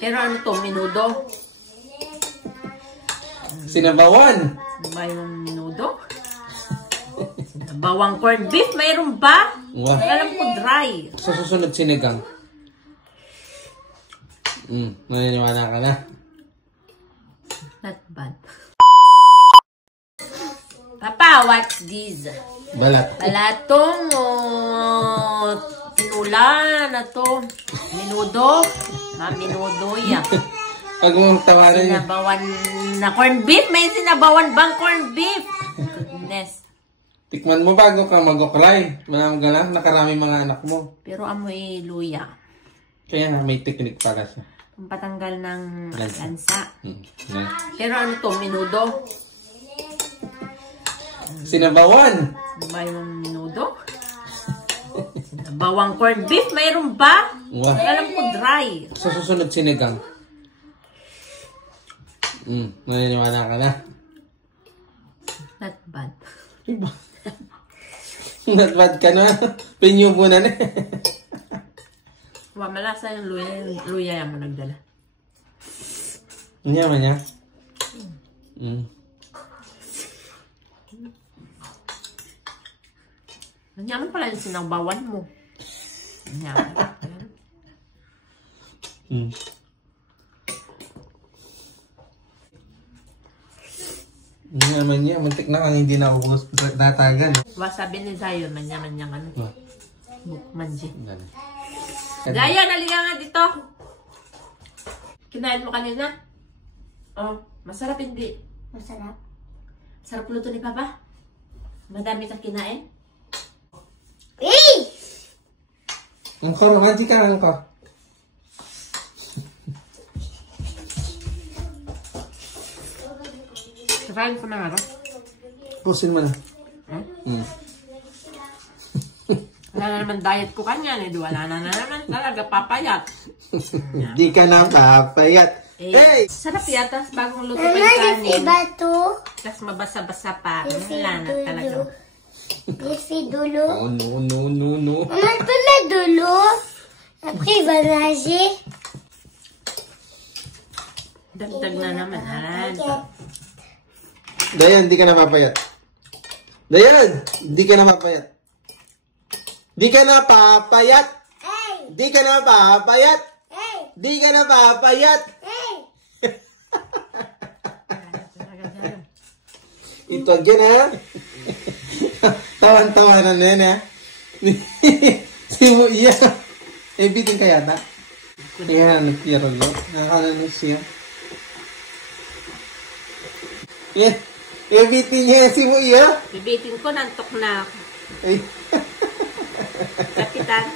Pero ano to, menudo? Sinabawan. Ba yung menudo? Sinabawang corned beef, mayroon ba? Wow. Alam ko dry. Sa susunod sinigang. Naniniwala ka na? Not bad. Papa, what's this? Balat. Balatong tinula na to. Menudo. Menudo yan. Pag mong tawarin niya. Sinabawan na corned beef? May sinabawan bang corned beef? Goodness. Tikman mo bago ka mag-uklay. Manang gana, nakarami mga anak mo. Pero amoy luya. Kaya nga, may technique para siya. Pampatanggal ng lansa. Yeah. Pero ano to, menudo? Sinabawan. Ba yung menudo? Sinabawang corned beef, mayroon ba? Wow. Alam ko dry. Sa susunod sinigang. Naniniwala ka na? Not bad. Diba? Not bad ka na. Pinyubo na na. Malasa yung luya yan mo nagdala. Niya man niya? Nanyaman pala yung sinabawan mo. Nanyaman. Niya man niya. Muntik na kang hindi naubos. Natagan. Sabi ni Zion, manyaman niyang ano. Manji. Gano'n. Zion, naliga nga dito. Kinain mo kanina? Oh, masarap hindi? Masarap. Sarap luto ni Papa? Madami kang kinain? Ang karo, nanti ka lang ka. Kakain ko na nga. Pusin mo na. Wala na naman diet ko kanya. Wala na naman talaga papayat. Di ka na papayat. Hey! Sarap yata. Bagong luto pa yung kanin. Tapos mabasa-basa pa. Wala na talaga. Laissez de l'eau. Oh no. Maman, je peux mettre de l'eau. Après, il va nager. Dagdag na naman. Dayan, di ka na papayat. Dayan, di ka na papayat. Di ka na papayat. Hey! Di ka na papayat. Hey! Di ka na papayat. Hey! Ito again ha. Tawan-tawanan na yan ha. Si Muya. Bitin ka yata. Kaya nagtiro yun. Nakakalanos siya. Yan. Bitin niya si Muya. Bibitin ko, nantok na ako. Ay. Kapitan.